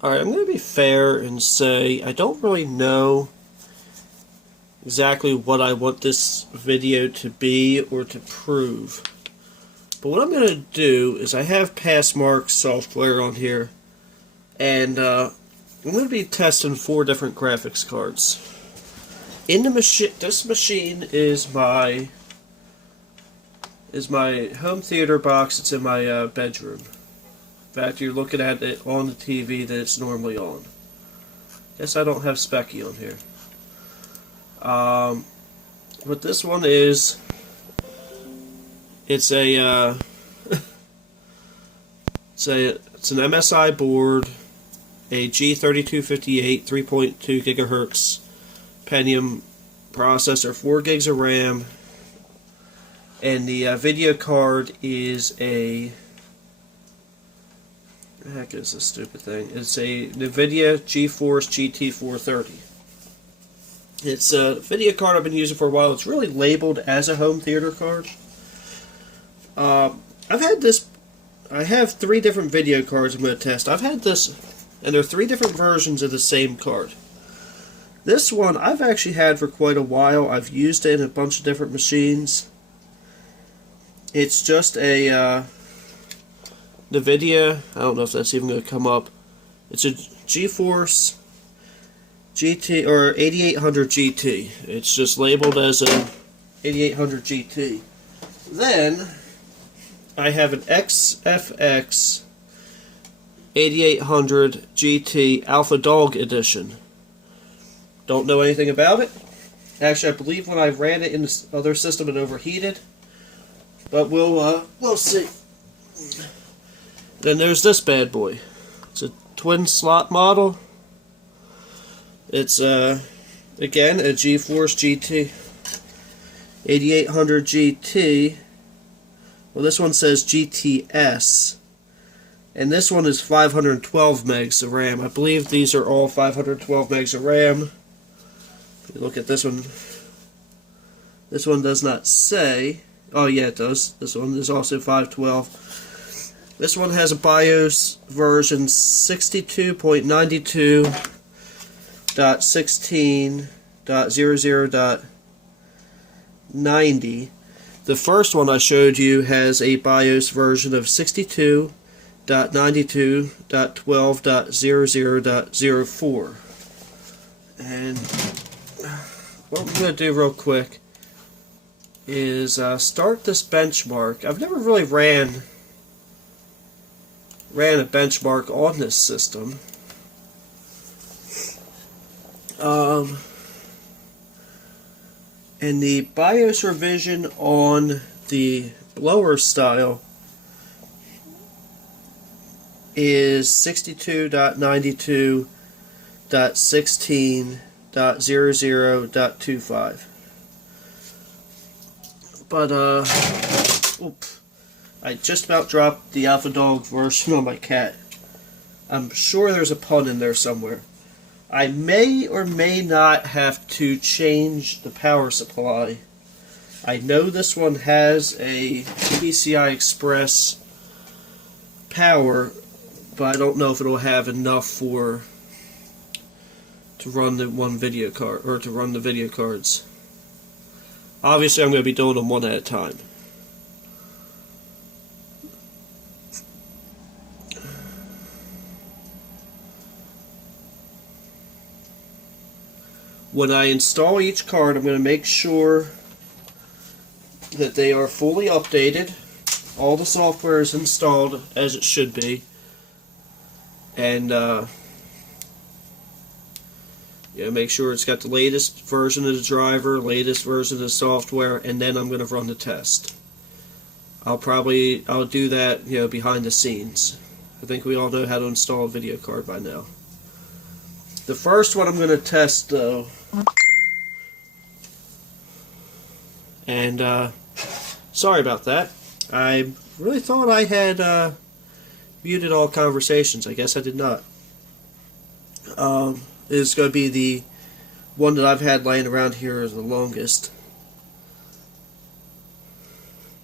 Alright, I'm going to be fair and say I don't really know exactly what I want this video to be or to prove. But what I'm going to do is I have Passmark software on here, and I'm going to be testing 4 different graphics cards. In the machine, this machine is my home theater box. It's in my bedroom. In fact, you're looking at it on the TV that it's normally on. Guess I don't have Specky on here. What this one is, it's a it's an MSI board, a G3258 3.2 gigahertz Pentium processor, 4 gigs of RAM, and the video card is a, what the heck is this stupid thing? It's a Nvidia GeForce GT 430. It's a video card I've been using for a while. It's really labeled as a home theater card. I have 3 different video cards I'm going to test. I've had this, and there are 3 different versions of the same card. This one I've actually had for quite a while. I've used it in a bunch of different machines. It's just a Nvidia, I don't know if that's even going to come up. It's a GeForce GT, or 8800 GT. It's just labeled as a 8800 GT. Then I have an XFX 8800 GT Alpha Dog Edition. Don't know anything about it. Actually, I believe when I ran it in this other system it overheated. But we'll see. Then there's this bad boy. It's a twin slot model. It's again a GeForce GT 8800 GT. Well, this one says GTS, and this one is 512 megs of RAM. I believe these are all 512 megs of RAM. If you look at this one does not say. Oh yeah, it does. This one is also 512. This one has a BIOS version 62.92.16.00.90. The first one I showed you has a BIOS version of 62.92.12.00.04. And what I'm going to do real quick is start this benchmark. I've never really ran a benchmark on this system. And the BIOS revision on the blower style is 62.92.16.00.25. But I just about dropped the Alpha Dog version on my cat. I'm sure there's a pun in there somewhere. I may or may not have to change the power supply. I know this one has a PCI Express power, but I don't know if it'll have enough to run the one video card, or to run the video cards. Obviously, I'm going to be doing them one at a time. When I install each card, I'm going to make sure that they are fully updated. All the software is installed as it should be. And make sure it's got the latest version of the driver, latest version of the software, and then I'm going to run the test. I'll do that, behind the scenes. I think we all know how to install a video card by now. The first one I'm going to test, though, and sorry about that. I really thought I had muted all conversations. I guess I did not. Is going to be the one that I've had laying around here the longest.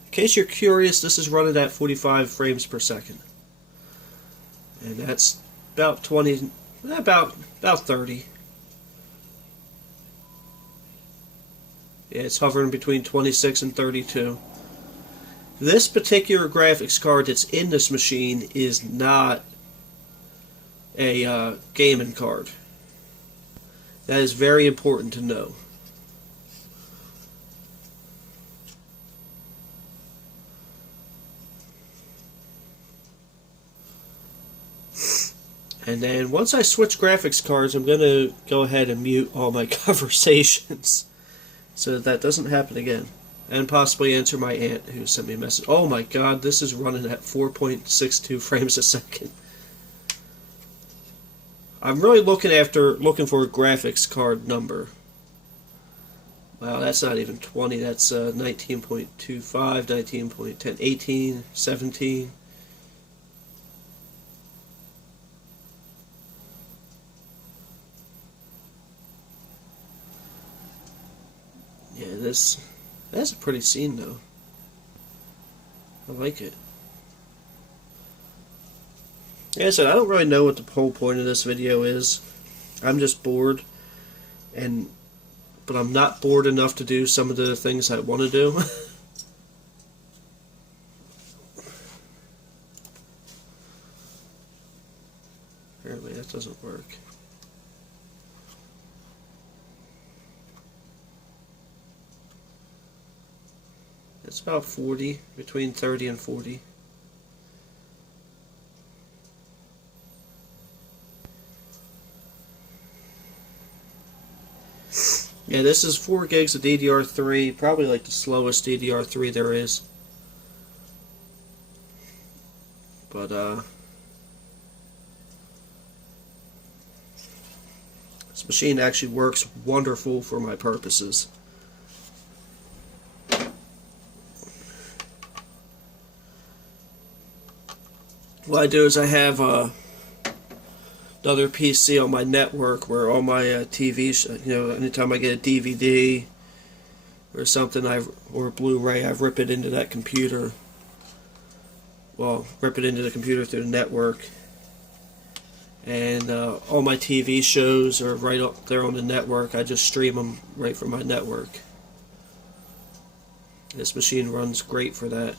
In case you're curious, this is running at 45 frames per second. And that's about 20, about 30. Yeah, it's hovering between 26 and 32. This particular graphics card that's in this machine is not a gaming card. That is very important to know. And then once I switch graphics cards, I'm going to go ahead and mute all my conversations so that doesn't happen again. And possibly answer my aunt who sent me a message. Oh my god, this is running at 4.62 frames a second. I'm really looking for a graphics card number. Wow, that's not even 20. That's 19.25, 19.10, 18, 17. Yeah, that's a pretty scene though. I like it. Like I said, I don't really know what the whole point of this video is. I'm just bored, but I'm not bored enough to do some of the things I want to do. Apparently that doesn't work. It's about 40, between 30 and 40. Yeah, this is 4 gigs of DDR3, probably like the slowest DDR3 there is. But, this machine actually works wonderful for my purposes. What I do is I have another PC on my network where all my TVs, anytime I get a DVD or something, or Blu-ray, I rip it into that computer. Well, rip it into the computer through the network. And all my TV shows are right up there on the network. I just stream them right from my network. This machine runs great for that.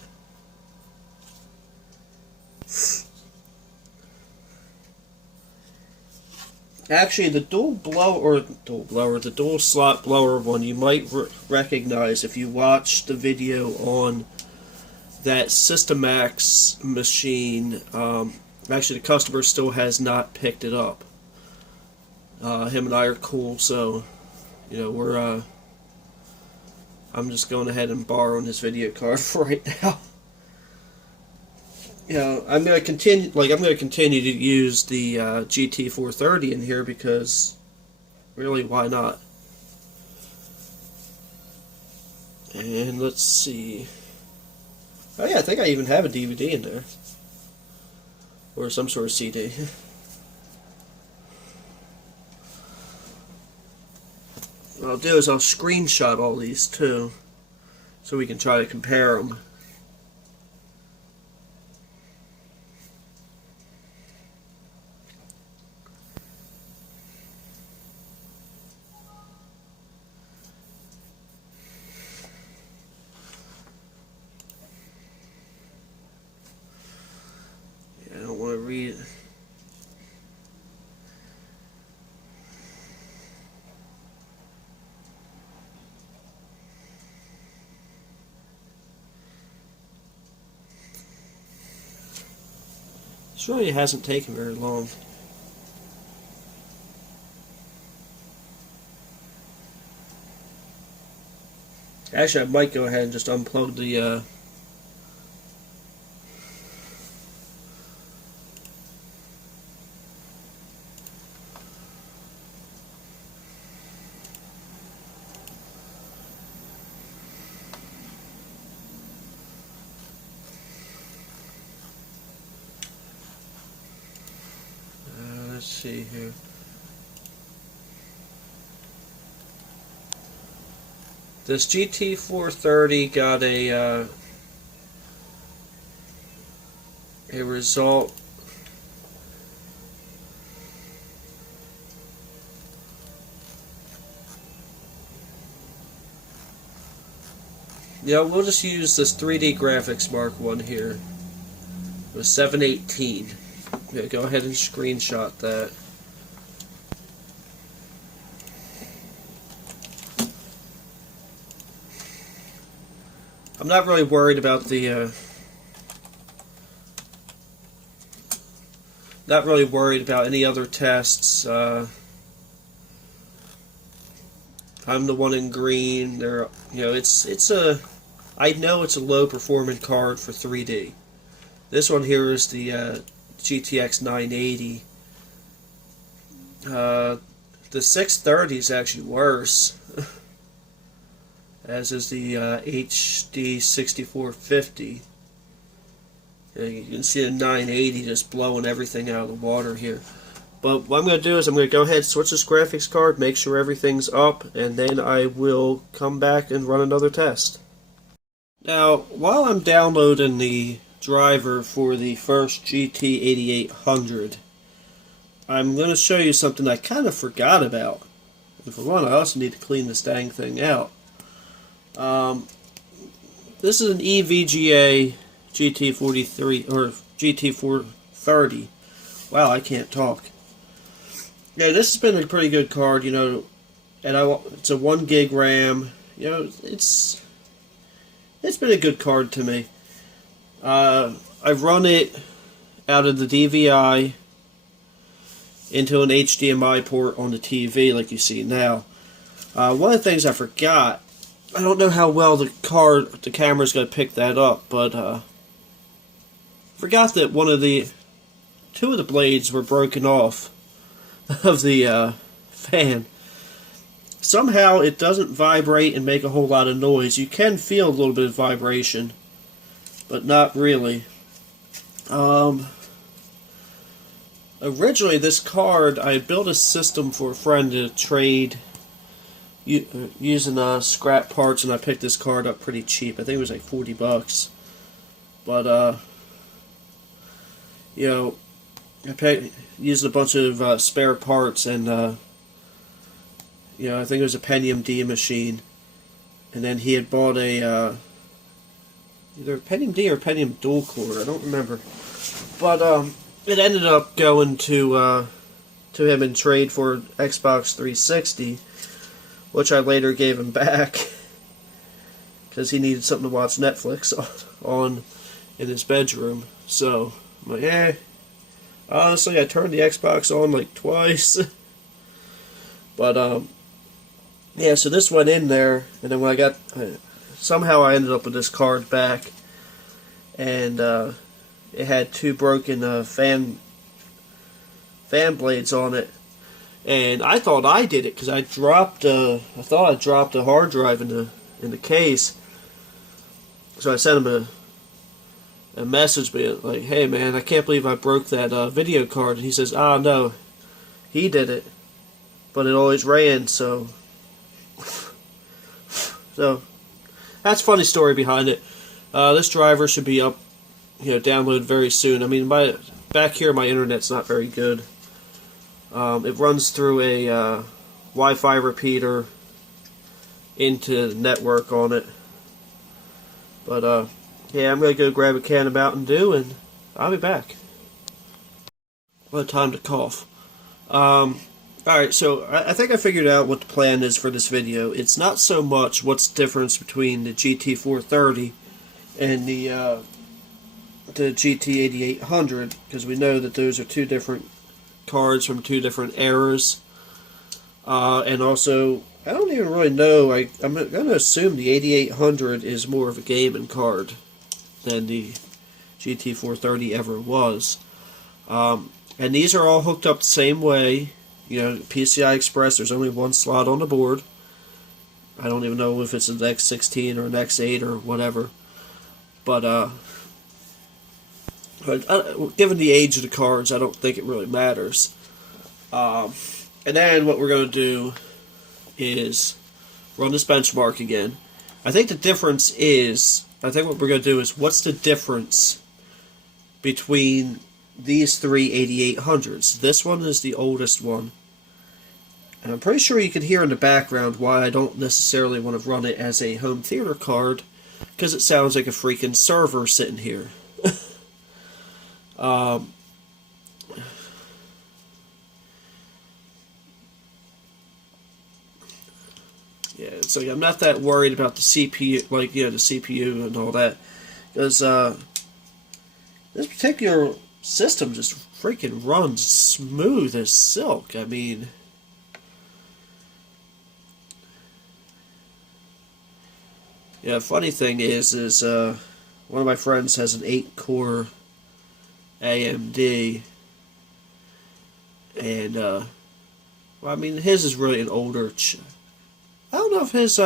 Actually, the the dual slot blower one, you might recognize if you watch the video on that Systemax machine. Actually, the customer still has not picked it up. Him and I are cool, so we're. I'm just going ahead and borrowing his video card for right now. I'm going to continue. To use the GT430 in here because, really, why not? And let's see. Oh yeah, I think I even have a DVD in there, or some sort of CD. What I'll do is I'll screenshot all these too, so we can try to compare them. I don't want to read it. This really hasn't taken very long. Actually, I might go ahead and just unplug the let's see here. This GT430 got a result Yeah, we'll just use this 3D Graphics Mark 1 here. It was 718. Yeah, go ahead and screenshot that. I'm not really worried about the not really worried about any other tests. I'm the one in green. There, it's a. I know it's a low performing card for 3D. This one here is the GTX 980. The 630 is actually worse, as is the HD 6450. You can see the 980 just blowing everything out of the water here. But what I'm going to do is I'm going to go ahead and switch this graphics card, make sure everything's up, and then I will come back and run another test. Now, while I'm downloading the driver for the first GT8800, I'm going to show you something I kind of forgot about. And for one, I also need to clean this dang thing out. This is an EVGA GT43 or GT430. Wow, I can't talk. Yeah, this has been a pretty good card, and it's a 1 gig RAM. It's been a good card to me. I've run it out of the DVI into an HDMI port on the TV, like you see now. One of the things I forgot, I don't know how well the camera's going to pick that up, but forgot that two of the blades were broken off of the fan. Somehow it doesn't vibrate and make a whole lot of noise. You can feel a little bit of vibration, but not really. Originally, this card, I built a system for a friend to trade using scrap parts, and I picked this card up pretty cheap. I think it was like 40 bucks. But, I used a bunch of spare parts, and I think it was a Pentium D machine, and then he had bought a either Pentium D or Pentium dual core, I don't remember, but it ended up going to him in trade for Xbox 360, which I later gave him back because he needed something to watch Netflix on in his bedroom. So I'm like, honestly, I turned the Xbox on like twice. But, yeah, so this went in there, and then when somehow I ended up with this card back, and it had two broken fan blades on it, and I thought I did it, because I thought I dropped a hard drive in the case, so I sent him a message being like, hey man, I can't believe I broke that video card. And he says, no, he did it, but it always ran. So that's a funny story behind it. This driver should be up, downloaded very soon. I mean, back here my internet's not very good. It runs through a Wi-Fi repeater into the network on it, but yeah, I'm going to go grab a can of Mountain Dew, and I'll be back. What a time to cough. Alright, so I think I figured out what the plan is for this video. It's not so much what's the difference between the GT430 and the GT8800, because we know that those are two different cards from two different eras. And also, I don't even really know, I'm going to assume the 8800 is more of a gaming card than the GT430 ever was. And these are all hooked up the same way. PCI Express, there's only one slot on the board. I don't even know if it's an X16 or an X8 or whatever. But given the age of the cards, I don't think it really matters. And then what we're going to do is run this benchmark again. I think the difference is, what we're going to do is, what's the difference between these three 8800s? This one is the oldest one. And I'm pretty sure you can hear in the background why I don't necessarily want to run it as a home theater card. because it sounds like a freaking server sitting here. um, yeah, so I'm not that worried about the CPU, like, the CPU and all that, because this particular system just freaking runs smooth as silk. I mean, yeah. Funny thing is one of my friends has an 8-core AMD, and well, I mean, his is really an older. I don't know if his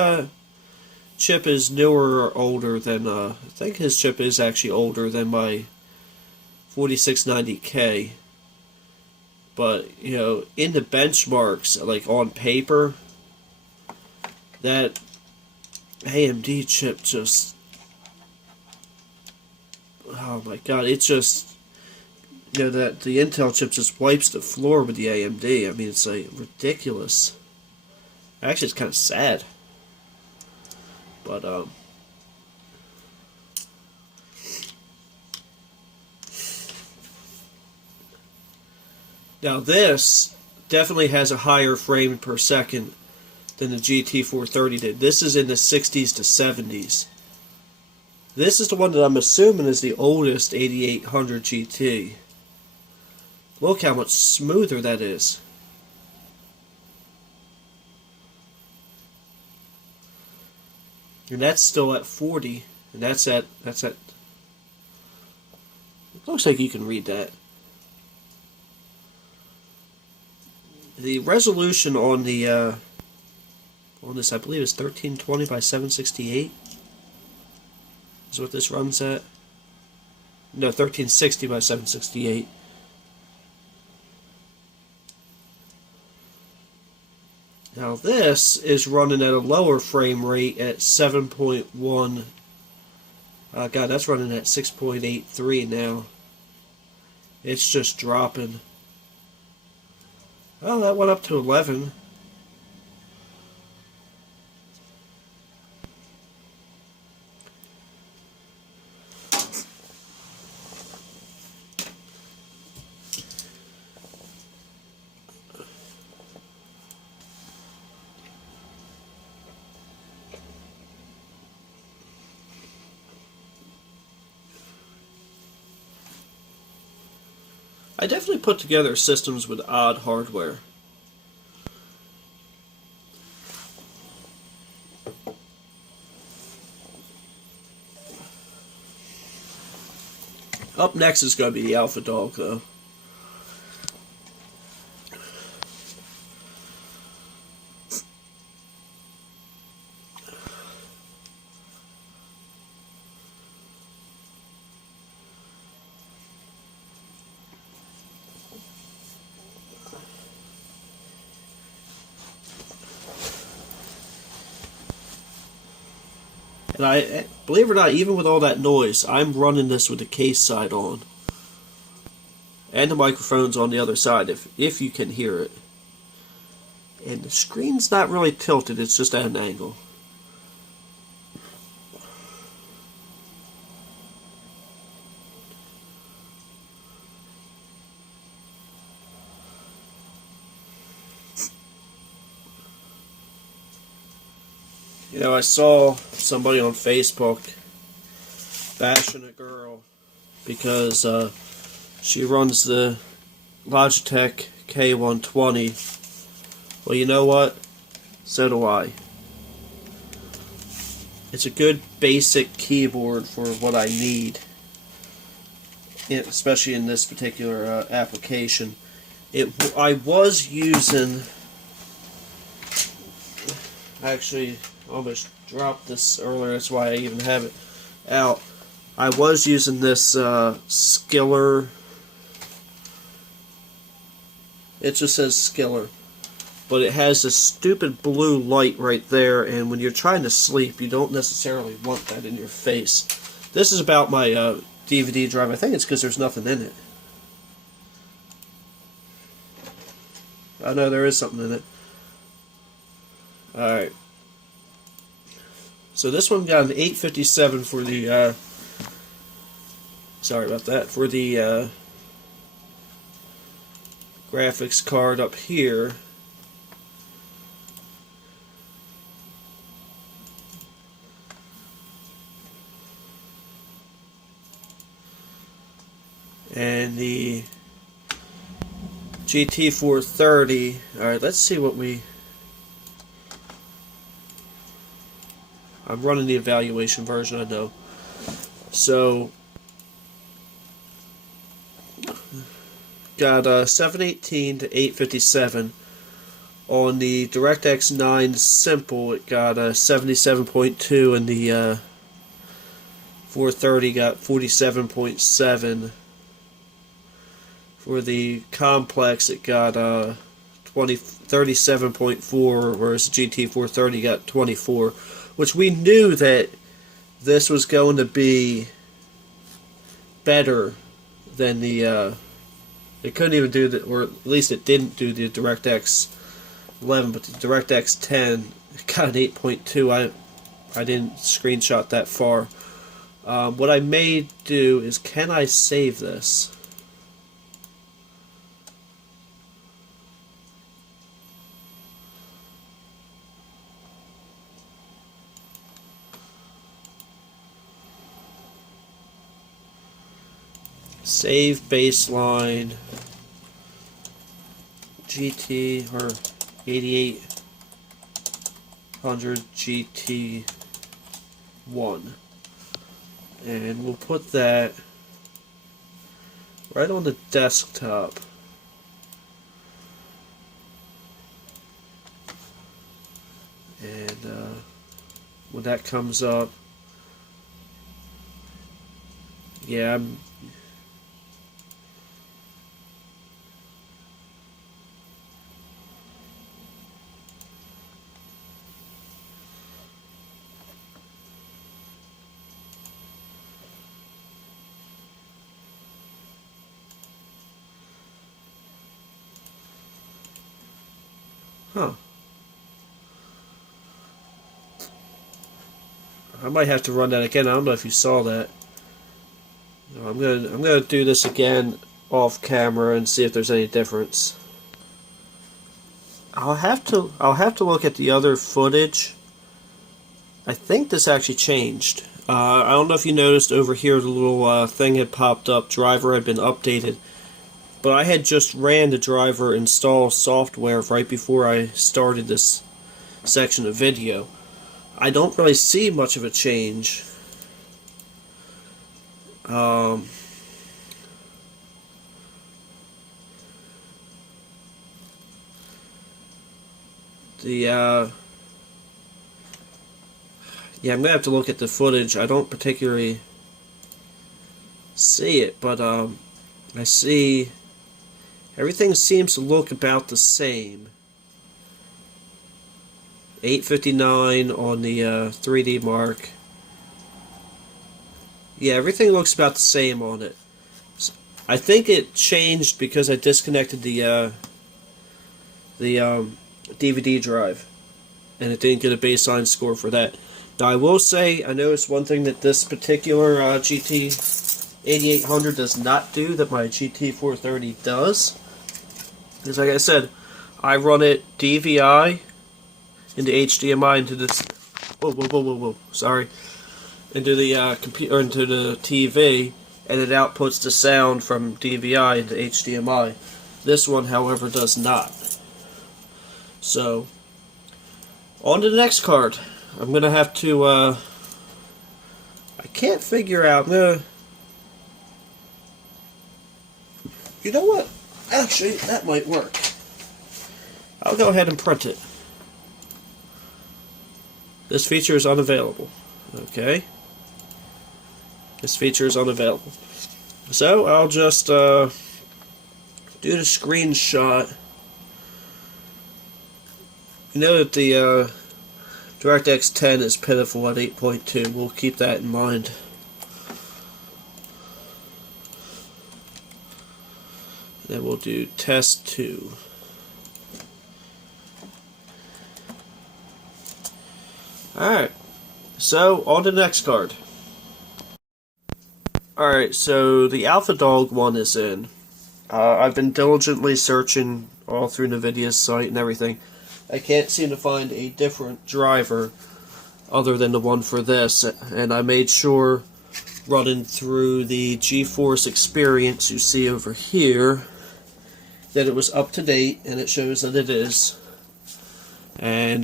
chip is newer or older than. I think his chip is actually older than my 4690K. But, in the benchmarks, like on paper, that AMD chip just, oh my god, it just, that the Intel chip just wipes the floor with the AMD. I mean, it's like ridiculous. Actually, it's kind of sad. But, now this definitely has a higher frame per second than the GT430 did. This is in the 60s to 70s. This is the one that I'm assuming is the oldest 8800 GT. Look how much smoother that is. And that's still at 40. And that's at it looks like you can read that. The resolution on the on this, I believe, is 1320 by 768. Is what this runs at. No, 1360 by 768. Now this is running at a lower frame rate at 7.1. God, that's running at 6.83 now. It's just dropping. Oh, that went up to 11. I definitely put together systems with odd hardware. Up next is going to be the Alpha Dog, though. And I, believe it or not, even with all that noise, I'm running this with the case side on. And the microphone's on the other side, if you can hear it. And the screen's not really tilted, it's just at an angle. I saw somebody on Facebook bashing a girl because she runs the Logitech K120. Well, you know what? So do I. It's a good basic keyboard for what I need, especially in this particular application. I was using, actually, I almost dropped this earlier, that's why I even have it out. I was using this Skiller. It just says Skiller, but it has this stupid blue light right there, and when you're trying to sleep, you don't necessarily want that in your face. This is about my DVD drive. I think it's because there's nothing in it. I know there is something in it. Alright. So this one got an 857 for the, sorry about that, for the graphics card up here. And the GT430, alright, let's see what I'm running the evaluation version, I know. So, got 718 to 857. On the DirectX 9 Simple, it got 77.2, and the 430 got 47.7. For the Complex, it got 37.4, whereas the GT430 got 24. Which we knew that this was going to be better than the, it couldn't even do the, or at least it didn't do the DirectX 11, but the DirectX 10 got an 8.2. I didn't screenshot that far. What I may do is, can I save this? Save baseline GT or 8800 GT1, and we'll put that right on the desktop. And when that comes up, yeah, huh. I might have to run that again. I don't know if you saw that. I'm gonna do this again off camera and see if there's any difference. I'll have to look at the other footage. I think this actually changed. I don't know if you noticed over here the little thing had popped up. Driver had been updated. But I had just ran the driver install software right before I started this section of video. I don't really see much of a change. Yeah, I'm gonna have to look at the footage. I don't particularly see it, but I see everything seems to look about the same. 859 on the 3D Mark. Yeah, everything looks about the same on it. I think it changed because I disconnected the DVD drive, and it didn't get a baseline score for that. Now, I will say, I noticed one thing that this particular GT 8800 does not do that my GT430 does. Is, like I said, I run it DVI into HDMI into this. Whoa! Sorry, into the computer, into the TV, and it outputs the sound from DVI into HDMI. This one, however, does not. So, on to the next card. I'm gonna have to. I can't figure out. You know what? Actually, that might work. I'll go ahead and print it. This feature is unavailable. Okay. This feature is unavailable. So, I'll just do the screenshot. You know that the DirectX 10 is pitiful at 8.2. We'll keep that in mind. Then we'll do test 2. Alright. So, on to the next card. Alright, so the Alpha Dog one is in. I've been diligently searching all through Nvidia's site and everything. I can't seem to find a different driver other than the one for this, and I made sure, running through the GeForce Experience you see over here, that it was up to date, and it shows that it is. And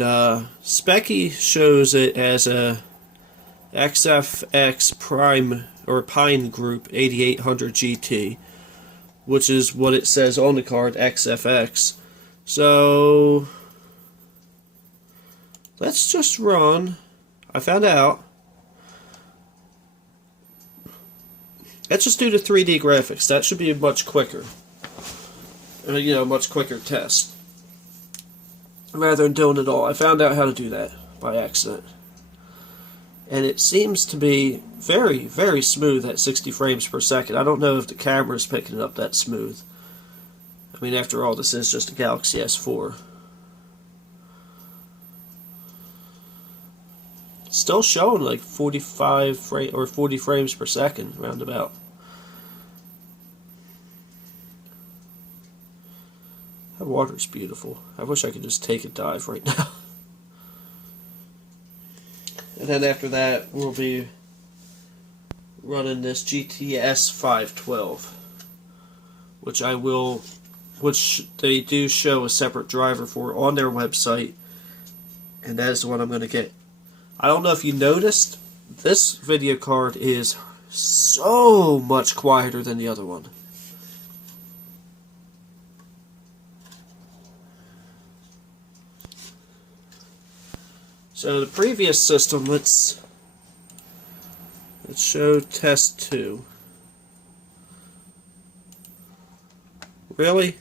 Specky shows it as a XFX Prime or Pine Group 8800 GT, which is what it says on the card, XFX. So let's just run. I found out. Let's just do the 3D graphics. That should be much quicker. Much quicker test. Rather than doing it all. I found out how to do that by accident. And it seems to be very, very smooth at 60 frames per second. I don't know if the camera is picking it up that smooth. I mean, after all, this is just a Galaxy S4. It's still showing like 45 or 40 frames per second, roundabout. That water's beautiful. I wish I could just take a dive right now. And then after that, we'll be running this GTS 512, which they do show a separate driver for on their website, and that is the one I'm going to get. I don't know if you noticed, this video card is so much quieter than the other one. So the previous system, let's show test 2. Really?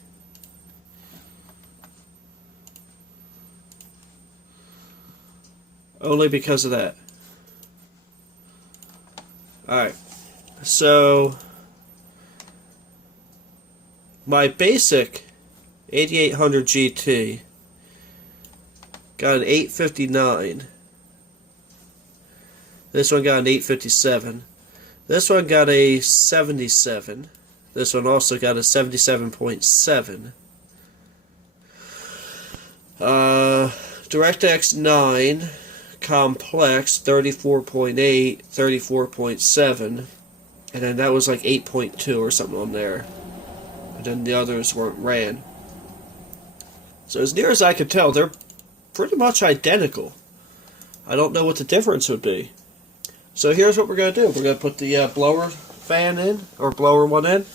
Only because of that. Alright. So my basic 8800 GT got an 859. This one got an 857. This one got a 77. This one also got a 77.7. DirectX 9 Complex 34.8, 34.7, and then that was like 8.2 or something on there. And then the others weren't ran. So as near as I could tell, they're pretty much identical. I don't know what the difference would be. So here's what we're going to do. We're going to put the blower fan in, or blower one in,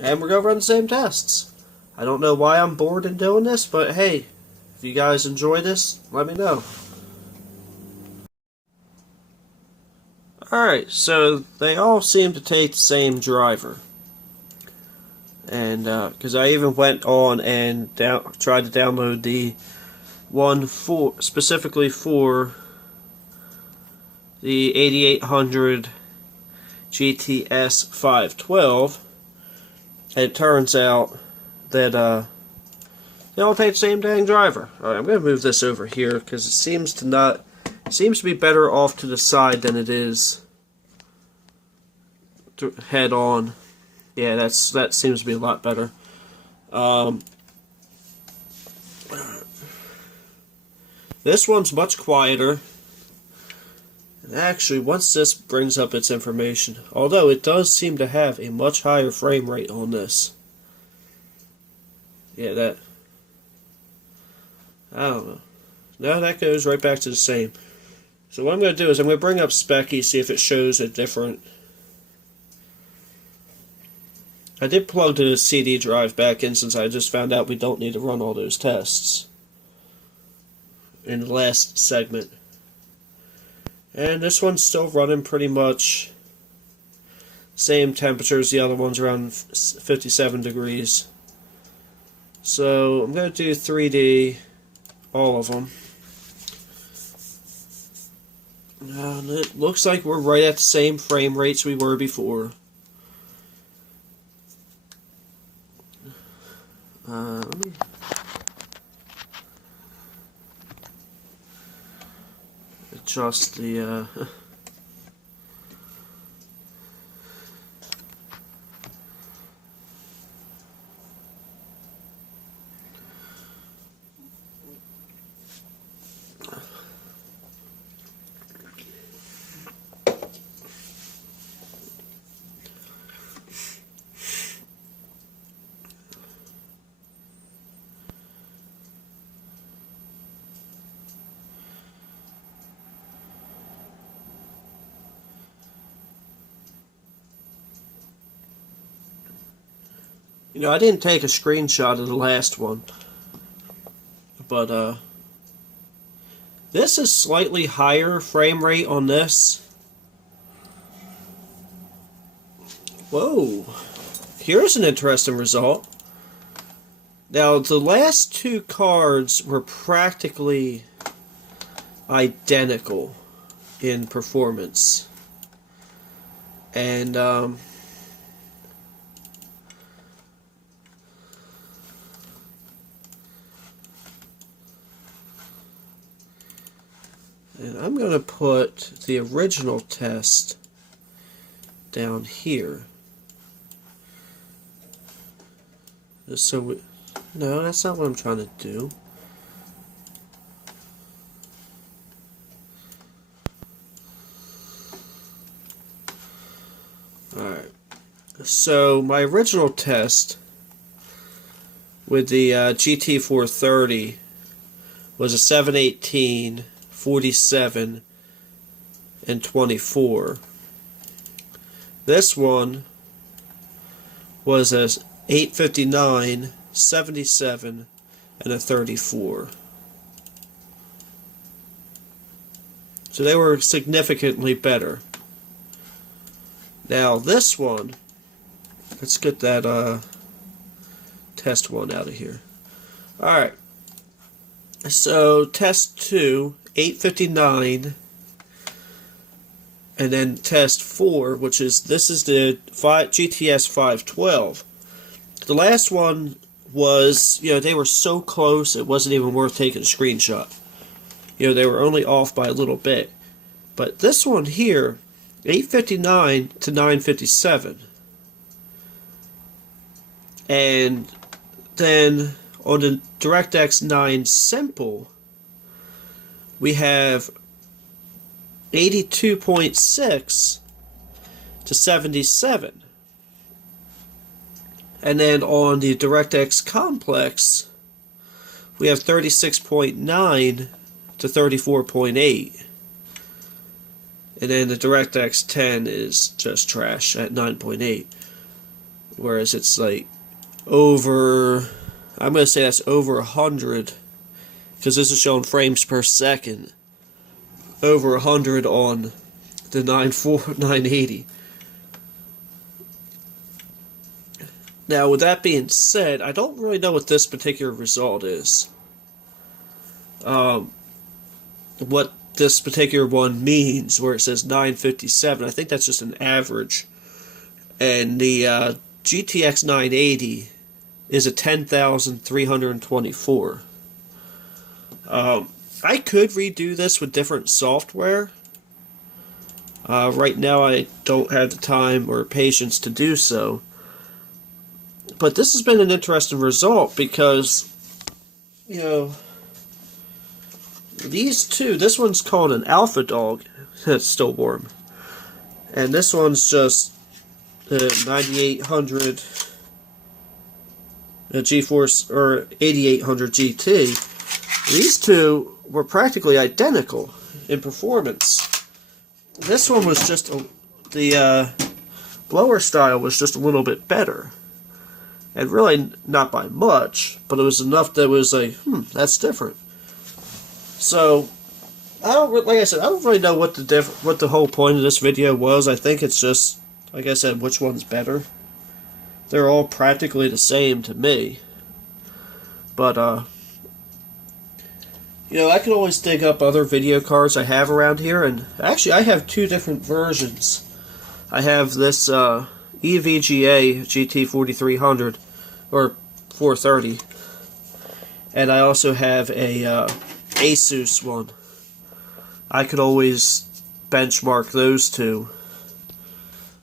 and we're going to run the same tests. I don't know why I'm bored in doing this, but hey, if you guys enjoy this, let me know. Alright, so they all seem to take the same driver. And, because I even went on and tried to download the one specifically for the 8800 GTS 512, and it turns out that they all take the same dang driver. Alright, I'm going to move this over here because it seems to be better off to the side than it is to head on. Yeah, that seems to be a lot better. This one's much quieter. And actually, once this brings up its information, although it does seem to have a much higher frame rate on this. Yeah, I don't know. No, that goes right back to the same. So what I'm going to do is I'm going to bring up Specky, see if it shows a different... I did plug the CD drive back in since I just found out we don't need to run all those tests in the last segment. And this one's still running pretty much same temperatures. The other one's around 57 degrees. So I'm going to do 3D, all of them. And it looks like we're right at the same frame rates we were before. Let me adjust the You know, I didn't take a screenshot of the last one, but this is slightly higher frame rate on this. Whoa, here's an interesting result. Now, the last two cards were practically identical in performance, and I'm going to put the original test down here. So, no, that's not what I'm trying to do. Alright, so my original test with the GT430 was a 718, 47, and 24. This one was a 859, 77, and a 34. So they were significantly better. Now this one, let's get that test one out of here. Alright, so test 2, 859, and then test 4, which is, this is the GTS 512. The last one was, you know, they were so close it wasn't even worth taking a screenshot. You know, they were only off by a little bit. But this one here, 859 to 957. And then on the DirectX 9 Simple, we have 82.6 to 77. And then on the DirectX Complex, we have 36.9 to 34.8. And then the DirectX 10 is just trash at 9.8. Whereas it's like over, I'm going to say that's over 100, because this is showing frames per second. Over 100 on the 980. Now, with that being said, I don't really know what this particular result is. What this particular one means, where it says 957. I think that's just an average. And the GTX 980 is a 10,324. I could redo this with different software. Right now I don't have the time or patience to do so. But this has been an interesting result because, you know, these two, this one's called an Alpha Dog. It's still warm. And this one's just the 9800 GeForce, or 8800 GT. These two were practically identical in performance. This one was just the blower style was just a little bit better. And really not by much, but it was enough that it was like, that's different. So, like I said, I don't really know what the whole point of this video was. I think it's just, like I said, which one's better. They're all practically the same to me. But, you know, I can always dig up other video cards I have around here, and actually I have two different versions. I have this EVGA GT4300, or 430, and I also have a Asus one. I could always benchmark those two.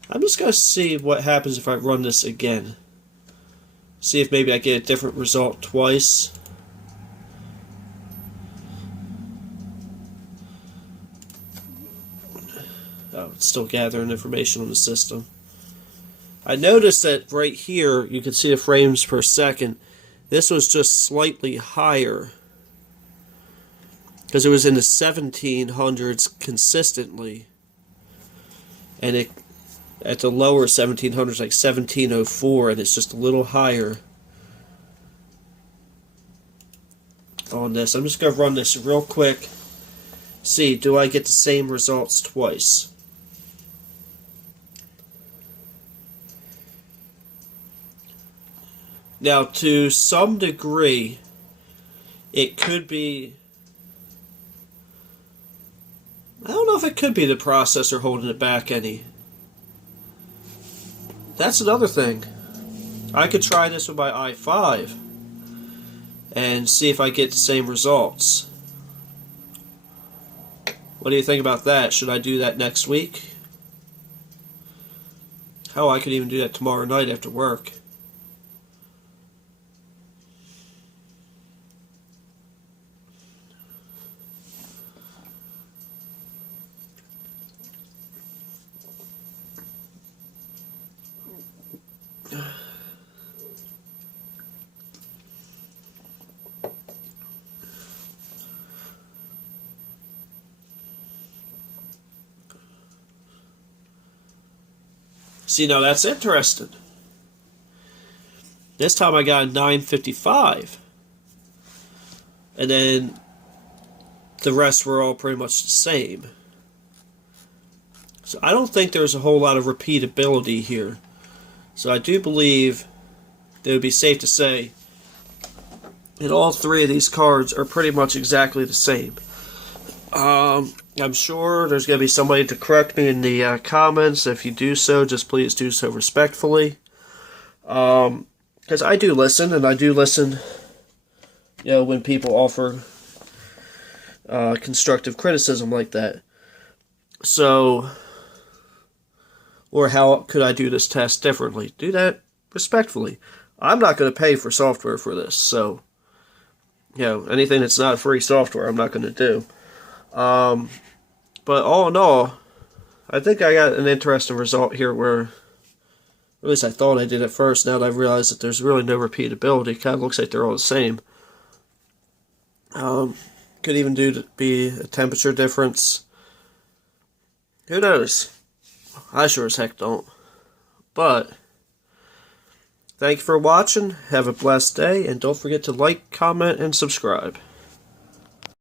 I'm just going to see what happens if I run this again. See if maybe I get a different result twice. Oh, it's still gathering information on the system. I noticed that right here, you can see the frames per second. This was just slightly higher, because it was in the 1700s consistently. And it at the lower 1700s, like 1704, and it's just a little higher on this. I'm just going to run this real quick. See, do I get the same results twice? Now, to some degree, it could be... I don't know if it could be the processor holding it back any. That's another thing. I could try this with my i5 and see if I get the same results. What do you think about that? Should I do that next week? Hell, I could even do that tomorrow night after work. See, now that's interesting. This time I got a 955. And then the rest were all pretty much the same. So I don't think there's a whole lot of repeatability here. So I do believe that it would be safe to say that all three of these cards are pretty much exactly the same. I'm sure there's going to be somebody to correct me in the comments. If you do so, just please do so respectfully. Because I do listen, and I do listen, when people offer constructive criticism like that. So, or how could I do this test differently? Do that respectfully. I'm not going to pay for software for this, so, anything that's not free software, I'm not going to do. But all in all, I think I got an interesting result here where, at least I thought I did at first. Now that I've realized that there's really no repeatability, it kind of looks like they're all the same. Could even be a temperature difference. Who knows? I sure as heck don't. But, thank you for watching. Have a blessed day, and don't forget to like, comment, and subscribe.